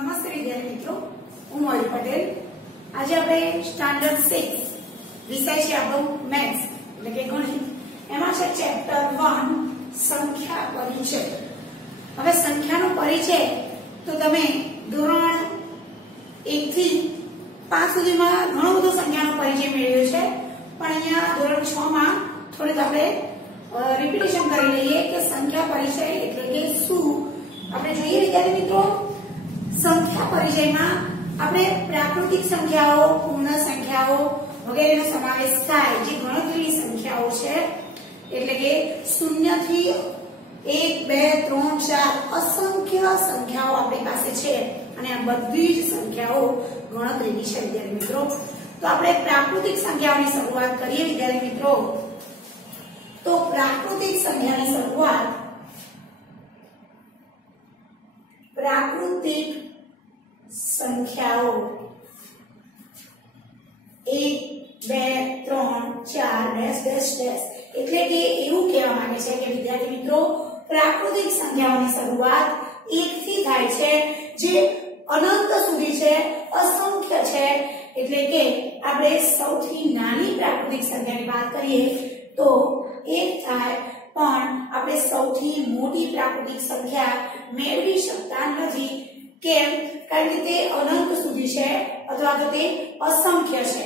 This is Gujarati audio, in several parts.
નમસ્તે વિદ્યાર્થી મિત્રો, હું મોહિત પટેલ. આજે આપણે સ્ટાન્ડર્ડ 6 વિષય છે આપણો મેથ્સ એટલે કે ગણિત. એમાં છે ચેપ્ટર 1 સંખ્યા પરિચય. હવે સંખ્યાનો પરિચય તો તમે ધોરણ 1 થી 5 સુધીમાં ઘણો બધો સંખ્યાનો પરિચય મેળવ્યો છે, પણ અહીંયા ધોરણ 6 માં થોડીક આપણે રિપીટેશન કરી લઈએ કે સંખ્યા પરિચય એટલે કે શું. આપણે જોઈએ વિદ્યાર્થી મિત્રો, સંખ્યા પરિચયમાં આપણે પ્રાકૃતિક સંખ્યાઓ, પૂર્ણ સંખ્યાઓ વગેરેનો સમાવેશ થાય. જે ગણતરીની સંખ્યાઓ છે એટલે કે 0 થી 1 2 3 4 અસંખ્ય સંખ્યાઓ આપણી પાસે છે અને આ બધી જ સંખ્યાઓ ગણતરીની છે વિદ્યાર્થી મિત્રો. તો આપણે પ્રાકૃતિક સંખ્યાઓની શરૂઆત કરીએ વિદ્યાર્થી મિત્રો. તો પ્રાકૃતિક સંખ્યાની શરૂઆત પ્રાકૃતિક સંખ્યાઓ 1 2 3 4 એટલે કે એવું કહેવા માંગે છે કે વિદ્યાર્થી મિત્રો, પ્રાકૃતિક સંખ્યાઓની શરૂઆત 1 થી થાય છે, જે અનંત સુધી છે, અસંખ્ય છે. એટલે કે આપણે સૌથી નાની પ્રાકૃતિક સંખ્યાની વાત કરીએ તો 1 થાય, પણ આપણે સૌથી મોટી પ્રાકૃતિક સંખ્યા મેળવી શકતા નથી. કેમ? કારણ કે તે અનંત સુધી છે અથવા તો તે અસંખ્ય છે.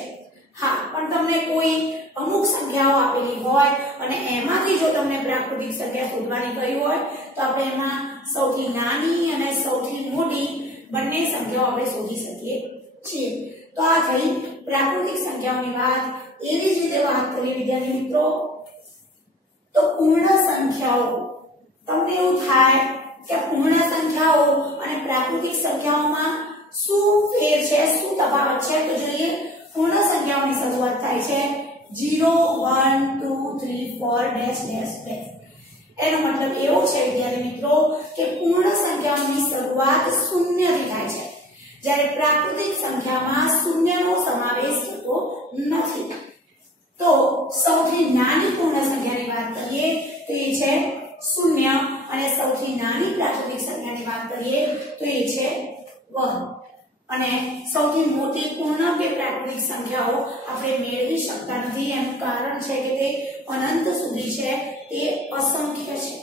હા, પણ તમને કોઈ અમુક સંખ્યાઓ આપેલી હોય અને એમાંથી જો તમને પ્રાકૃતિક સંખ્યા શોધવાની કહી હોય તો આપણે એમાં સૌથી નાની અને સૌથી મોટી બંને સંખ્યાઓ આપણે શોધી શકીએ છીએ. તો આ થઈ પ્રાકૃતિક સંખ્યાઓની વાત. એવી જ રીતે વાત કરીએ વિદ્યાર્થી મિત્રો તો પૂર્ણ સંખ્યાઓ. તમને એવું થાય કે પૂર્ણ સંખ્યાઓ અને પ્રાકૃતિક સંખ્યાઓમાં શું ફેર છે, શું તફાવત છે? તો જોઈએ, પૂર્ણ સંખ્યાઓની શરૂઆત થાય છે 0 1 2 3 4 એનો મતલબ એવો છે વિદ્યાર્થી મિત્રો કે પૂર્ણ સંખ્યાઓની શરૂઆત શૂન્યથી થાય છે, જ્યારે પ્રાકૃતિક સંખ્યામાં શૂન્યનો સમાવેશ થતો નથી. તો સૌથી નાની પૂર્ણ સંખ્યાની વાત કરીએ તો એ છે 0 અને સૌથી નાની પ્રાકૃતિક સંખ્યાની વાત કરીએ તો એ છે 1. અને સૌથી મોટી પૂર્ણ કે પ્રાકૃતિક સંખ્યાઓ આપણે મેળવી શકતા નથી. એનું કારણ છે કે તે અનંત સુધી છે, તે અસંખ્ય છે.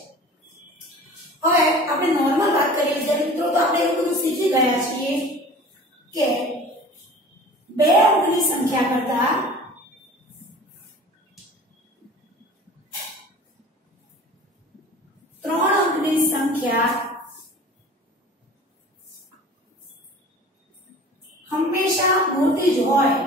હવે આપણે નોર્મલ વાત કરીએ વિદ્યાર્થી મિત્રો તો આપણે એવું બધું શીખી ગયા છીએ કે 2 અંકની સંખ્યા કરતા 3 અંકની સંખ્યા હંમેશા મોટી જ હોય.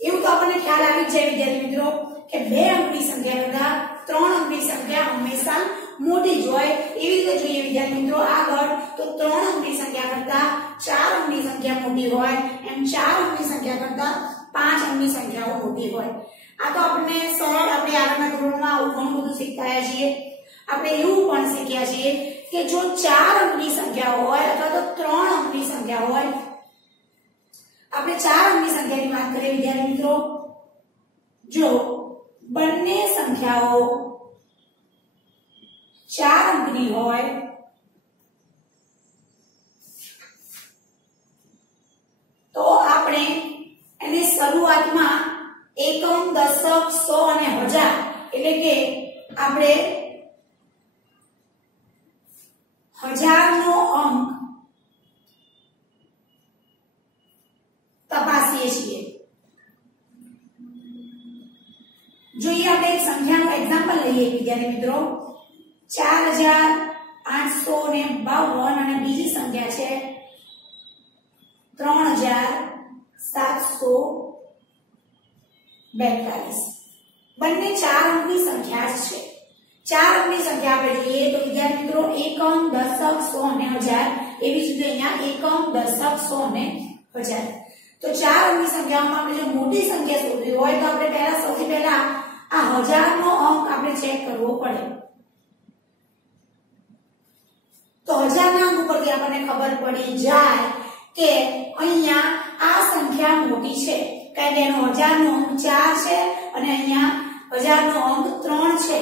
એવું તો આપણને ખ્યાલ આવી જાય વિદ્યાર્થી મિત્રો કે 2 અંકની સંખ્યા કરતા 3 અંકની સંખ્યા હંમેશા મોટી જ હોય. એવી રીતે જોઈએ વિદ્યાર્થી મિત્રો આગળ તો 3 અંકની સંખ્યા કરતા 4 અંકની સંખ્યા મોટી હોય, એમ 4 અંકની સંખ્યા કરતા 5 અંકની સંખ્યાઓ મોટી હોય. આ તો આપણે સરળ આપણે આગળના ધોરણમાં આવું ઘણું બધું શીખતા આવ્યા છીએ. આપણે એવું પણ શીખ્યા છીએ કે જો 4 અંકની સંખ્યા હોય અથવા તો 3 અંકની સંખ્યા હોય, આપણે 4 અંકની સંખ્યાની વાત કરીએ વિદ્યાર્થી મિત્રો, જો બંને સંખ્યાઓ 4 અંકની હોય તો આપણે એને શરૂઆતમાં એકમ, દશક, સો અને હજાર એટલે કે આપણે 1000 નો અંક તપાસીએ છીએ. જોઈએ આપણે એક સંખ્યાનું એક્ઝામ્પલ લઈએ વિદ્યાર્થી મિત્રો. 4852 અને બીજી સંખ્યા છે 3742. બંને 4 અંકની સંખ્યા જ છે. 4 અંકની સંખ્યા આપણે જોઈએ તો વિદ્યાર્થી મિત્રો એકમ, દશક, સો અને હજાર. એવી જ રીતે અહીંયા એકમ, દશક, સો અને હજાર. તો 4 અંકની સંખ્યામાં આપણે જો મોટી સંખ્યા શોધવી હોય તો આપણે સૌથી પહેલા આ 1000 નો અંક આપણે ચેક કરવો પડે. તો 1000 ના અંક ઉપરથી આપણને ખબર પડી જાય કે અહીંયા આ સંખ્યા મોટી છે, કારણ કે એનો 1000 નો અંક 4 છે અને અહીંયા 1000 નો અંક 3 છે.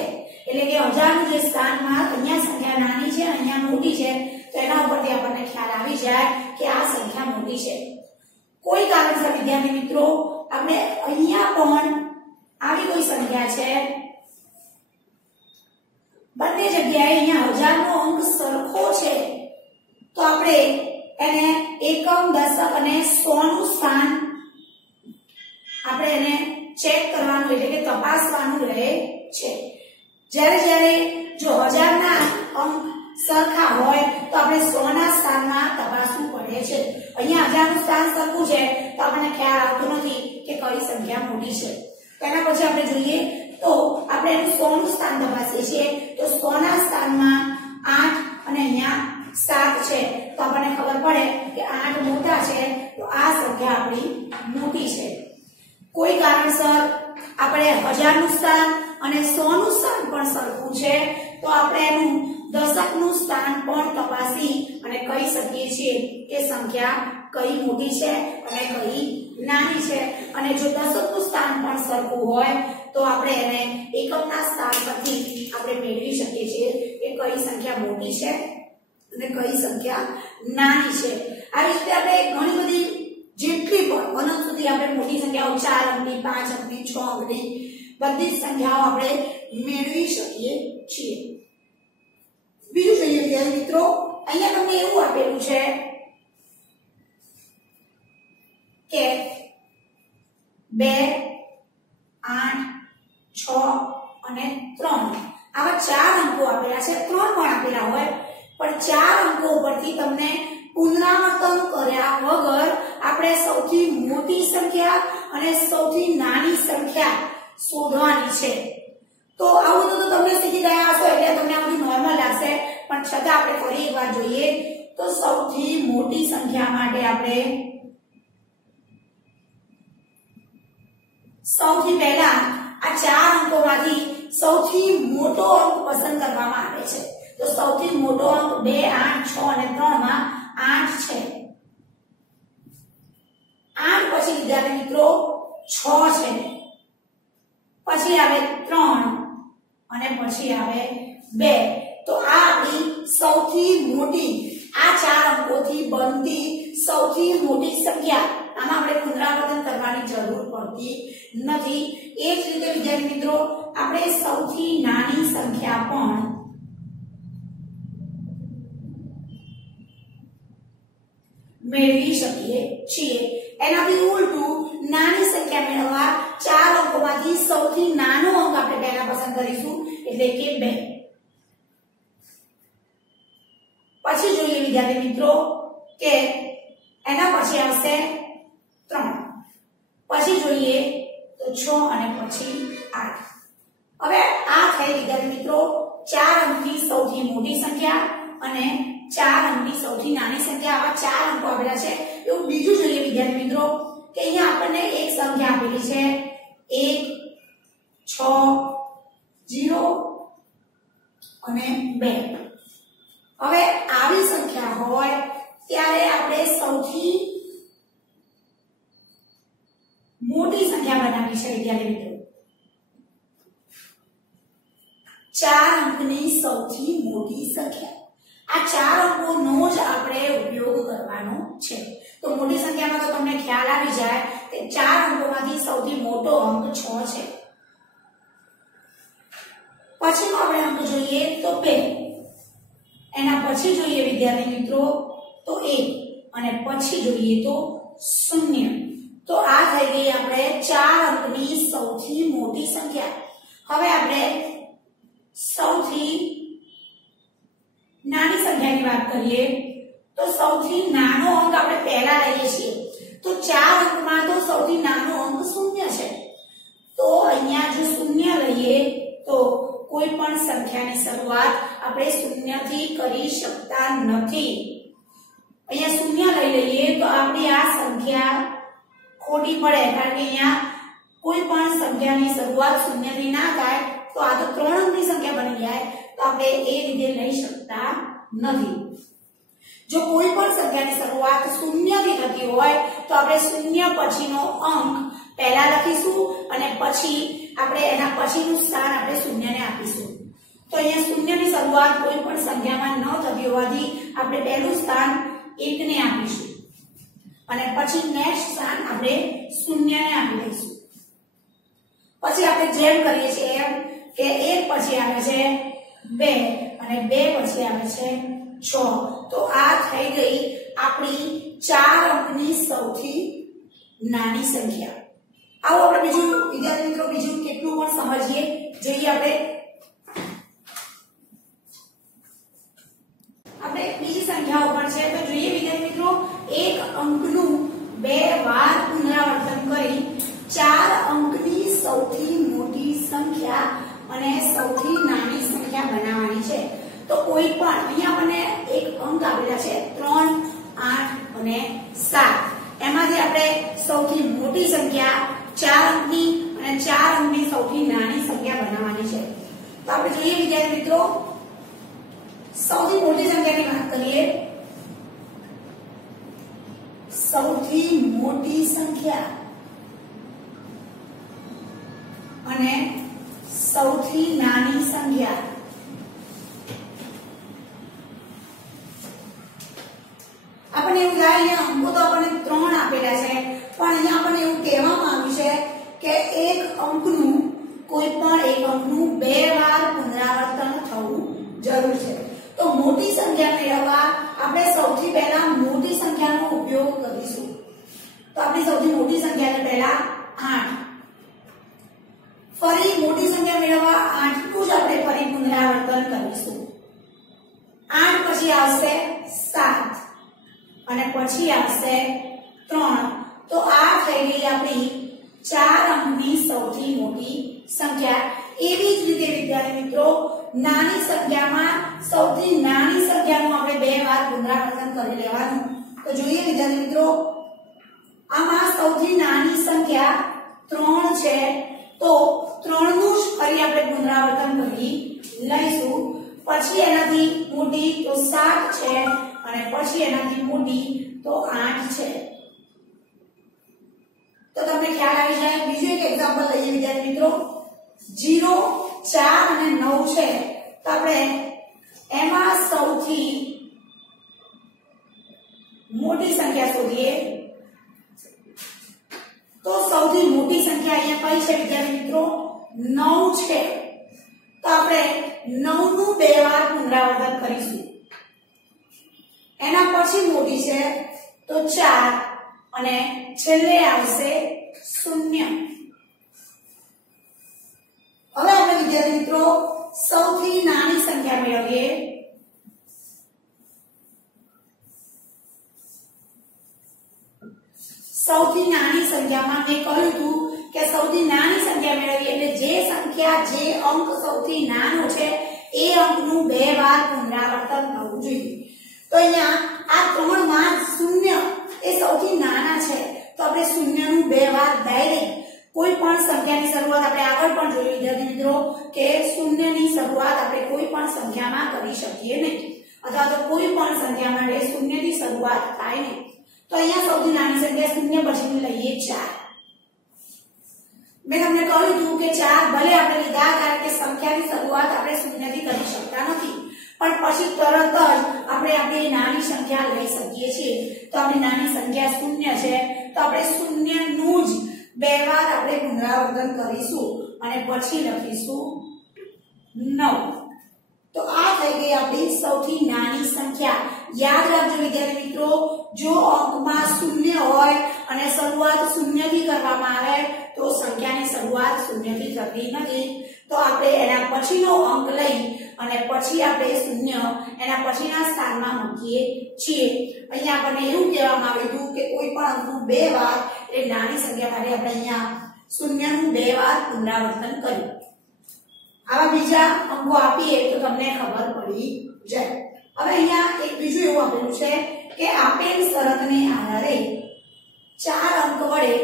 એટલે કે હજારનું જે સ્થાનમાં અહીંયા સંખ્યા નાની છે અહીંયા મોટી છે તો એના ઉપરથી આપણને ખ્યાલ આવી જાય કે આ સંખ્યા મોટી છે. કોઈ કારણસર વિદ્યાર્થી મિત્રો આપણે અહીંયા પણ આવી કોઈ સંખ્યા છે, બંને જગ્યાએ અહીંયા હજારનો અંક સરખો છે તો આપણે એને એકમ, દશક અને 100 નું સ્થાન આપણે એને ચેક કરવાનું એટલે કે તપાસવાનું રહે છે. જ્યારે જો 1000 ના અંક સરખા હોય તો આપણે 100 ના સ્થાનમાં તપાસવું પડે છે. અહીંયા 1000 નું સ્થાન સરખું છે તો આપણને ખ્યાલ આવતો નથી કે કઈ સંખ્યા મોટી છે. તેના પછી આપણે જોઈએ તો આપણે એનું 100 નું સ્થાન તપાસીએ છીએ તો 100 ના સ્થાનમાં 8 અને અહીંયા 7 છે તો આપણને ખબર પડે કે 8 મોટા છે તો આ સંખ્યા આપણી મોટી છે. કોઈ કારણસર આપણે 1000 નું સ્થાન અને 100 નું સ્થાન પણ સરખું છે તો આપણે એનું દશકનું સ્થાન પણ તપાસી અને કહી શકીએ છીએ કે સંખ્યા કઈ મોટી છે અને કઈ નાની છે. અને જો દશકનું સ્થાન પણ સરખું હોય તો આપણે એને એકમના સ્થાન પરથી આપણે મેળવી શકીએ છીએ કે કઈ સંખ્યા મોટી છે અને કઈ સંખ્યા નાની છે. આવી રીતે આપણે ઘણી બધી જેટલી પણ અનંત સુધી આપણે મોટી સંખ્યાઓ 4 અંકની, 5 અંકની, 6 અંકની બધી જ સંખ્યાઓ આપણે મેળવી શકીએ છીએ. બીજું જોઈએ વિદ્યાર્થી મિત્રો, અહીંયા તમને એવું આપેલું છે કે 2, 8, 6 અને 3 આવા 4 અંકો આપેલા છે. 3 પણ આપેલા હોય પણ 4 અંકો ઉપરથી તમને પુનરાવર્તન કર્યા વગર આપણે સૌથી મોટી સંખ્યા અને સૌથી નાની સંખ્યા શોધવાની છે. તો આવું તો તમને શીખી ગયા હશો એટલે તમને આ બધું નોર્મલ લાગશે પણ છતાં આપણે ફરી એકવાર જોઈએ તો સૌથી મોટી સંખ્યા માટે આપણે સૌથી પહેલા આ 4 અંકોમાંથી સૌથી મોટો અંક પસંદ કરવામાં આવે છે. તો સૌથી મોટો અંક 2, 8, 6 અને 3 માં 8 છે. 8 પછી વિદ્યાર્થી મિત્રો 6 છે, પછી આવે 3 અને પછી આવે 2. તો આ આપણી સૌથી મોટી આ 4 અંકોથી બનતી સૌથી મોટી સંખ્યા. આમાં આપણે પુનરાવર્તન કરવાની જરૂર પડતી નથી. એ જ રીતે વિદ્યાર્થી મિત્રો આપણે સૌથી નાની સંખ્યા પણ મેળવી શકીએ છીએ. એનાથી ઉલટું નાની સંખ્યા મેળવવા 4 અંકોમાંથી સૌથી નાનો અંક આપણે પહેલા પસંદ કરીશું એટલે કે 2. પછી જોઈએ વિદ્યાર્થી મિત્રો કે એના પછી આવશે 3, પછી જોઈએ તો 6 અને પછી 8. હવે આ થઈ વિદ્યાર્થી મિત્રો 4 અંકની સૌથી મોટી સંખ્યા અને 4 અંકની સૌથી નાની સંખ્યા. આવા 4 અંકો આપેલા છે. એવું બીજું જોઈએ વિદ્યાર્થી મિત્રો કે અહીંયા આપણને એક સંખ્યા આપેલી છે 1, 6, 0 અને 2. હવે આવી સંખ્યા હોય ત્યારે આપણે સૌથી મોટી સંખ્યા બનાવી છે વિદ્યાર્થી મિત્રો. 4 અંકની સૌથી મોટી સંખ્યા. આ 4 અંકોનો જ આપણે ઉપયોગ કરવાનો છે. તો મોટી સંખ્યામાં તો તમને ખ્યાલ આવી જાય કે 4 અંકોમાંથી સૌથી મોટો અંક 6 છે. પછીનો આપણે અંક જોઈએ તો 2. એના પછી જોઈએ વિદ્યાર્થી મિત્રો તો 1 અને પછી જોઈએ તો 0. તો આ થઈ ગઈ આપણે 4 અંકની સૌથી મોટી સંખ્યા. હવે આપણે સૌથી નાની સંખ્યાની વાત કરીએ તો સૌથી નાનો અંક આપણે પહેલા લઈએ છીએ. તો 4 અંકમાં તો સૌથી નાનો અંક 0 છે. તો અહીંયા જો 0 લઈએ તો કોઈ પણ સંખ્યાની શરૂઆત આપણે 0 થી કરી શકતા નથી. અહીંયા 0 લઈ લઈએ તો આપણી આ સંખ્યા ખોટી પડે કારણ કે અહીંયા કોઈ પણ સંખ્યાની શરૂઆત 0 થી ના થાય તો આ તો 3 અંકની સંખ્યા બની જાય. તો આપણે એ રીતે લઈ શકતા નથી. જો કોઈ પણ સંખ્યાની શરૂઆત 0 થી થતી હોય તો આપણે 0 પછીનો અંક પહેલા લખીશું અને પછી આપણે એના પછીનું સ્થાન આપણે 0 ને આપીશું. તો અહીંયા શૂન્યની શરૂઆત કોઈ પણ સંખ્યામાં ન થતી હોવાથી આપણે પહેલું સ્થાન 1 ને આપીશું અને પછી નેક્સ્ટ સ્થાન આપણે શૂન્યને આપી દઈશું. પછી આપણે જેમ કરીએ છીએ એમ કે 1 પછી આવે છે 2 અને 2 પછી આવે છે 6. તો આ થઈ ગઈ આપણી 4 અંકની સૌથી નાની સંખ્યા. આવો આપણે બીજું વિદ્યાર્થી મિત્રો બીજું કેટલું પણ સમજીએ. જોઈએ આપણે બીજી સંખ્યાઓ પણ છે. તો જોઈએ વિદ્યાર્થી મિત્રો, એક અંકનું 2 વાર પુનરાવર્તન કરી 4 અંકની સૌથી મોટી સંખ્યા અને સૌથી નાની સંખ્યા બનાવવાની છે. તો કોઈ પણ અહીંયા આપણને એક અંક આપેલા છે 3, 8 અને 7. એમાંથી આપણે સૌથી મોટી સંખ્યા 4 અંકની અને 4 અંકની સૌથી નાની સંખ્યા બનાવવાની છે. તો આપણે જોઈએ વિદ્યાર્થી મિત્રો, સૌથી મોટી સંખ્યાની વાત કરીએ. સૌથી મોટી સંખ્યા અને સૌથી નાની સંખ્યા. આપણને એવું થાય અહીંયા અંકો તો આપણને 3 આપેલા છે, પણ અહીંયા આપણને એવું કહેવામાં આવ્યું છે કે એક અંકનું કોઈ પણ એક અંકનું 2 વાર પુનરાવર્તન થવું જરૂર છે. તો મોટી સંખ્યા મેળવવા આપણે સૌથી પહેલા મોટી સંખ્યાનો ઉપયોગ કરીશું. તો આપણી સૌથી મોટી સંખ્યાને પહેલા 8. ફરી મોટી સંખ્યા મેળવવા 8 નું જ આપણે ફરી પુનરાવર્તન કરીશું. 8 પછી આવશે 7 અને પછી આવશે 3. તો આ થઈ ગઈ આપણી 4 અંકની સૌથી મોટી સંખ્યા. એવી જ રીતે વિદ્યાર્થી મિત્રો, નાની સંખ્યામાં સૌથી નાની સંખ્યાનું આપણે 2 વાર પુનરાવર્તન કરી લેવાનું. તો જોઈએ વિદ્યાર્થી મિત્રો, આમાં સૌથી નાની સંખ્યા 3 છે. તો 3 નું જ ફરી આપણે પુનરાવર્તન કરી લઈશું. પછી એનાથી મોટી તો 7 છે અને પછી એનાથી મોટી તો 8 છે. તો તમને ખ્યાલ આવી જાય. બીજું એક એક્ઝામ્પલ લઈએ વિદ્યાર્થી મિત્રો, 0, 4 અને 9 છે. તો આપણે એમાં સૌથી મોટી સંખ્યા શોધીએ. તો સૌથી મોટી સંખ્યા અહીંયા કઈ છે વિદ્યાર્થી મિત્રો? 9 છે. તો આપણે 9 નું 2 વાર પુનરાવર્તન કરીશું. એના પછી મોટી છે તો 4 અને છેલ્લે આવશે 0. હવે આપણે વિદ્યાર્થી મિત્રો સૌથી નાની સંખ્યા મેળવીએ. સૌથી નાની સંખ્યામાં મેં કહ્યું હતું કે સૌથી નાની સંખ્યા મેળવીએ એટલે જે સંખ્યા જે અંક સૌથી નાનો છે એ અંકનું 2 વાર પુનરાવર્તન થવું જોઈએ. તો અહીંયા આ 3 માં 0 એ સૌથી નાના છે. તો આપણે 0 નું 2 વાર ડાયરેક્ટ કોઈ પણ સંખ્યાની શરૂઆત આપણે આગળ પણ જોયું વિદ્યાર્થી મિત્રો કે 0 ની શરૂઆત આપણે કોઈ પણ સંખ્યામાં કરી શકીએ નહીં, અથવા તો કોઈ પણ સંખ્યા માટે 0 ની શરૂઆત થાય નહીં. તો અહીંયા સૌથી નાની સંખ્યા 0 પછી લઈએ 4. મેં તમને કહ્યું હતું કે 4 ભલે આપણે લીધા કારણ કે સંખ્યાની શરૂઆત આપણે 0 થી કરી શકતા નથી, પણ પછી તરત જ આપણે આપણી નાની સંખ્યા લઈ શકીએ છીએ. તો આપણી નાની સંખ્યા 0 છે. તો આપણે 0 નું જ 2 વાર આપણે પુનરાવર્તન કરીશું અને પછી લખીશું 9. તો આ થઈ ગઈ આપણી સૌથી નાની સંખ્યા. યાદ રાખજો વિદ્યાર્થી મિત્રો, જો અંકમાં 0 હોય અને શરૂઆત 0 થી કરવામાં આવે તો સંખ્યાની શરૂઆત 0 થી થતી નથી. તો આપણે એના પછીનો અંક લઈ અને પછી આપણે 0 એના પછીના સ્થાનમાં મૂકીએ છીએ. અહીંયા આપણને એવું કહેવામાં આવ્યું કે કોઈ પણ અંકનું 2 વાર એટલે નાની સંખ્યા માટે આપણે અહીંયા 0 નું 2 વાર પુનરાવર્તન કર્યું. આવા બીજા અંકો આપીએ તો તમને ખબર પડી જાય. હવે અહીંયા એક બીજું એવું આપેલું છે કે આપેલ શરતને આધારે 4 અંક વડે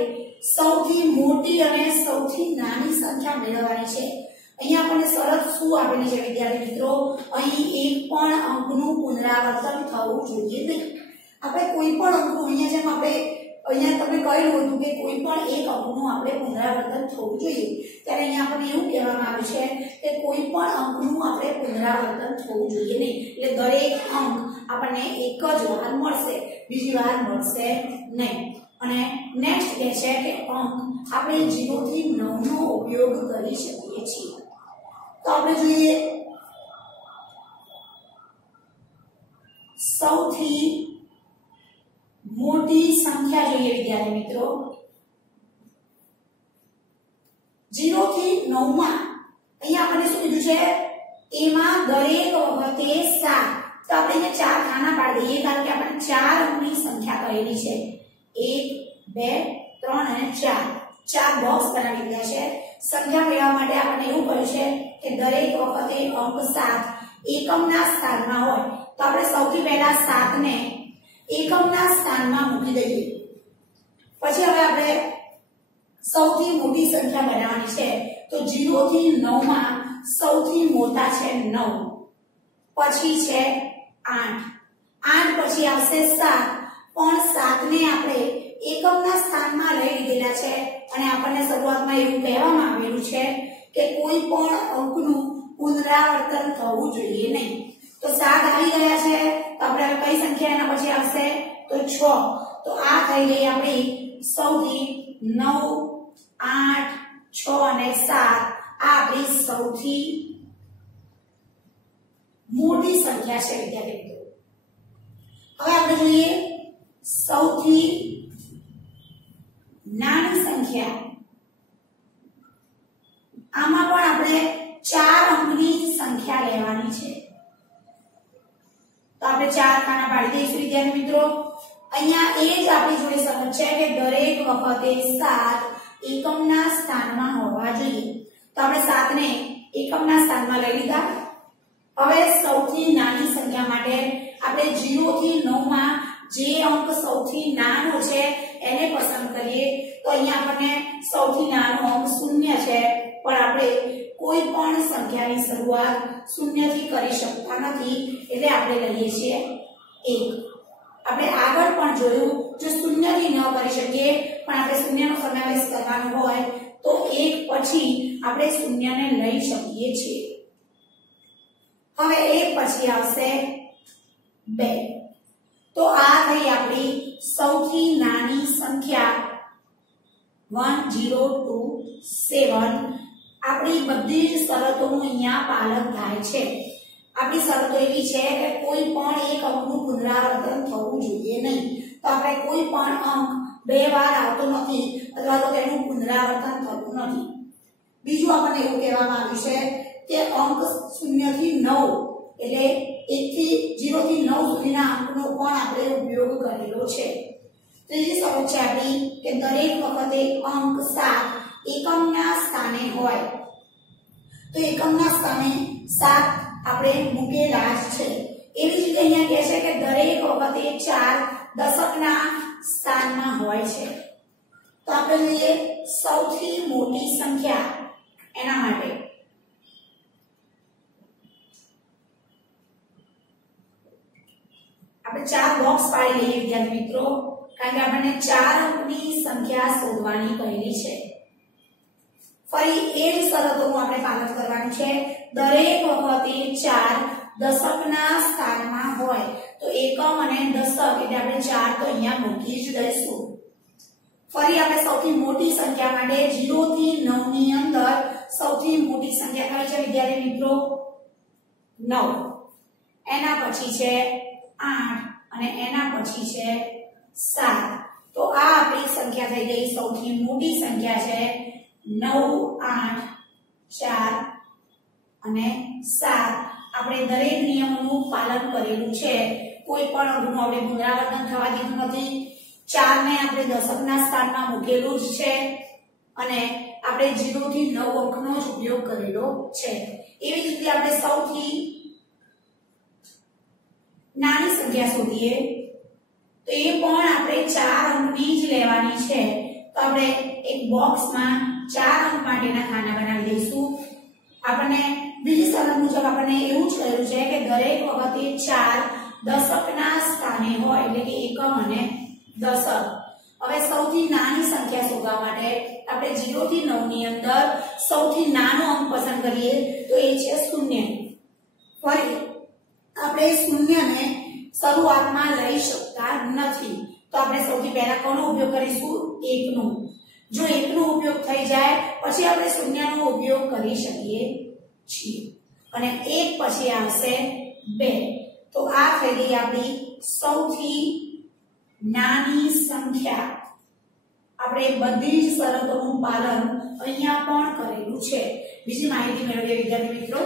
સૌથી મોટી અને સૌથી નાની સંખ્યા મેળવવાની છે. અહીંયા આપણને શરત શું આપેલી છે વિદ્યાર્થી મિત્રો? અહીં એક પણ અંકનું પુનરાવર્તન થવું જોઈએ નહીં. આપણે કોઈ પણ અંકનું અહીંયા જેમ આપણે અહીંયા તમને કહેલું હતું કે કોઈ પણ એક અંકનું આપણે પુનરાવર્તન થવું જોઈએ, ત્યારે અહીંયા આપણને એવું કહેવામાં આવ્યું છે કે કોઈ પણ અંકનું આપણે પુનરાવર્તન થવું જોઈએ નહીં, એટલે દરેક અંક આપણને એક જ વાર મળશે, બીજી વાર મળશે નહીં. અને નેક્સ્ટ કહે છે કે અંક આપણે 0 થી 9 નો ઉપયોગ કરી શકીએ છીએ. તો આપણે જોઈએ સૌથી મોટી સંખ્યા જોઈએ વિદ્યાર્થી મિત્રો. 0 થી 9 માં અહીંયા આપણને શું કીધું છે, એમાં દરેક વખતે 7. તો આપણે અહીંયા 4 ખાના પાડી દઈએ, કારણ કે આપણને 4 અંકની સંખ્યા કહેલી છે. 1 2 3 અને 4 4 બોક્સ બનાવી દીધા છે. સંખ્યા કહેવા માટે આપણને એવું કહ્યું છે કે દરેક વખતે અંક 7 એકમના સ્થાનમાં હોય. તો આપણે સૌથી પહેલા 7 ને એકમના સ્થાનમાં મૂકી દઈએ. પછી હવે આપણે સૌથી મોટી સંખ્યા બનાવવાની છે. તો 0 થી 9 માં સૌથી મોટા છે 9, પછી છે 8, 8 પછી આવશે 7. પણ 7 ને આપણે એકમના સ્થાનમાં લઈ લીધેલા છે અને આપણને શરૂઆતમાં એવું કહેવામાં આવેલું છે કે કોઈ પણ અંકનું પુનરાવર્તન થવું જોઈએ નહીં. તો 7 આવી ગયા છે, તો આપણે હવે કઈ સંખ્યા એના પછી આવશે, તો 6. તો આ થઈ ગઈ આપણી સૌથી 9 8 6 અને 7 આ આપણી સૌથી મોટી સંખ્યા છે વિદ્યાર્થી મિત્રો. હવે આપણે જોઈએ સૌથી નાની સંખ્યા. આમાં પણ આપણે 4 અંકની સંખ્યા લેવાની છે. તો આપણે 4 ખાના પાડી દઈશું વિદ્યાર્થી મિત્રો. અહીંયા એ જ આપણી જોડે સમજ છે કે દરેક વખતે 7 એકમના સ્થાનમાં હોવા જોઈએ. તો આપણે 7 ને એકમના સ્થાનમાં લઈ લીધા. હવે સૌથી નાની સંખ્યા માટે આપણે 0 થી 9 માં જે અંક સૌથી નાનો છે એને પસંદ કરીએ. તો અહીંયા આપણને સૌથી નાનો અંક 0 છે, પણ આપણે કોઈ પણ સંખ્યાની શરૂઆત 0 થી કરી શકતા નથી, એટલે આપણે લઈએ છીએ 1. આપણે આગળ પણ જોયું, જો 0 થી ન કરી શકીએ પણ આપણે 0 નો સમાવેશ કરવાનો હોય તો 1 પછી આપણે 0 ને લઈ શકીએ છીએ. હવે 1 પછી આવશે 2. તો આ થઈ આપણી સૌથી નાની સંખ્યા 1 0 2 7. આપણી બધી જ શરતોનું અહીંયા પાલન થાય છે. આપણી શરતો એવી છે કે કોઈ પણ એક અંકનું પુનરાવર્તન થવું જોઈએ નહીં. તો આપણે કોઈ પણ અંક 2 વાર આવતો નથી અથવા તો તેનું પુનરાવર્તન થતું નથી. બીજું આપણને એવું કહેવામાં આવ્યું છે કે અંક 0 થી 9 એટલે 1 થી 0 થી 9 સુધીના અંકનો પણ આપણે ઉપયોગ કરેલો છે. ત્રીજી શરત છે આપણી કે દરેક વખતે અંક 7 એકમના સ્થાને હોય. તો એકમના સ્થાને 7 આપણે મૂકેલા જ છે. એવી જ રીતે અહીંયા કહે છે કે દરેક વખતે 4 દશકના સ્થાનમાં હોય છે. તો આપણે લઈએ સૌથી મોટી સંખ્યા. એના માટે આપણે 4 બોક્સ પાડી લઈએ વિદ્યાર્થી મિત્રો, કારણ કે આપણને 4 અંકની સંખ્યા શોધવાની કહેલી છે. ફરી એ જ શરતોનું આપણે પાલન કરવાનું છે. દરેક વખતે 4 દશકના સ્થાનમાં હોય. તો એકમ અને દશક એટલે આપણે 4 તો અહીંયા મૂકી જ દઈશું. ફરી આપણે સૌથી મોટી સંખ્યા માટે 0 થી 9 ની અંદર સૌથી મોટી સંખ્યા કઈ છે વિદ્યાર્થી મિત્રો? 9. એના પછી છે 8 અને એના પછી છે 7. તો આ આપણી સંખ્યા થઈ ગઈ સૌથી મોટી સંખ્યા છે 9 8 4 અને 7. આપણે દરેક નિયમોનું પાલન કરેલું છે. કોઈ પણ અંકનું આપણે પુનરાવર્તન થવા દીધું નથી. 4 ને આપણે દશકના સ્થાનમાં મૂકેલું જ છે અને આપણે 0 થી 9 અંકનો જ ઉપયોગ કરેલો છે. એવી રીતે આપણે સૌથી નાની સંખ્યા શોધીએ તો એ પણ આપણે 4 અંકની જ લેવાની છે. તો આપણે એક બોક્સમાં 4 અંક માટેના ખાના બનાવી દઈશું. આપણને બીજી શરત મુજબ આપણને એવું જ કહ્યું છે કે દરેક વખતે 4 દશકના સ્થાને હોય, એટલે કે એકમ અને દશક. હવે સૌથી નાની સંખ્યા શોધવા માટે આપણે 0 થી 9 ની અંદર સૌથી નાનો પસંદ કરીએ તો એ છે શૂન્ય. ફરી આપણે શૂન્યને શરૂઆતમાં લઈ શકતા નથી તો આપણે સૌથી પહેલા કોનો ઉપયોગ કરીશું? 1 નો. જો 1 નો ઉપયોગ થઈ જાય પછી આપણે શૂન્યનો ઉપયોગ કરી શકીએ છીએ અને 1 પછી આવશે 2. તો આ થઈ ગઈ આપણી સૌથી નાની સંખ્યા. આપણે બધી જ શરતોનું પાલન અહીંયા પણ કરેલું છે. બીજી માહિતી મેળવીએ વિદ્યાર્થી મિત્રો.